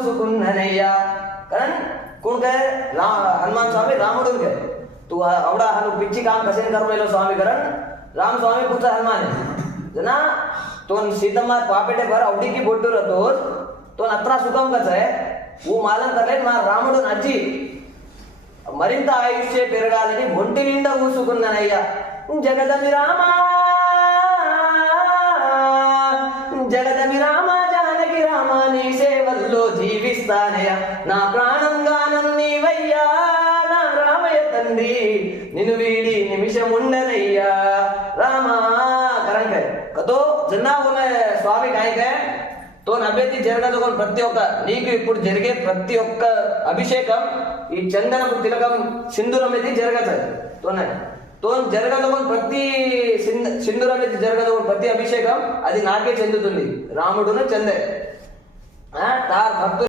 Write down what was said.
सुकुन्ननैया कारण कोण काय हनुमान स्वामी रामुडून काय तू आवडा हनु पिच्ची काम कसे करमेलो स्वामी कारण राम स्वामी पुढचा हनुमान आहे जना तो सीतम्मा पापेटे भर आवडी की बोटू रहतो तो अत्रा सुखम कस आहे वो मालम करले మా రాముడు నచ్చి మరింత ఆయుష్య పెరగాలని ఒంటి నిండా ఊసుకున్నానయ్యా జగదమి రామ జగదమి రామ జానకి రామ నీ సేవల్లో జీవిస్తానయ్యా నా ప్రాణం గానం నీవయ్యా నా రామయ్య తండ్రి నిన్ను వీడి నిమిషం ఉండనయ్యా రామ కరంక కతో జన్నావున స్వామి కాయక तो अभ्यर्थी जरगदुकोन प्रति ఒక్క నీకు ఇప్పుడు జరిగే ప్రతి ఒక్క అభిషేకం ఈ చందనపు తిలకం సింధూరం ఇది జరగదు तो జరగదుకోన్ ప్రతి సింధూరం ఇది జరగదుకోన్ ప్రతి అభిషేకం అది నాకే చెందుతుంది రాముడును చెందే ఆ తార్ భక్తులు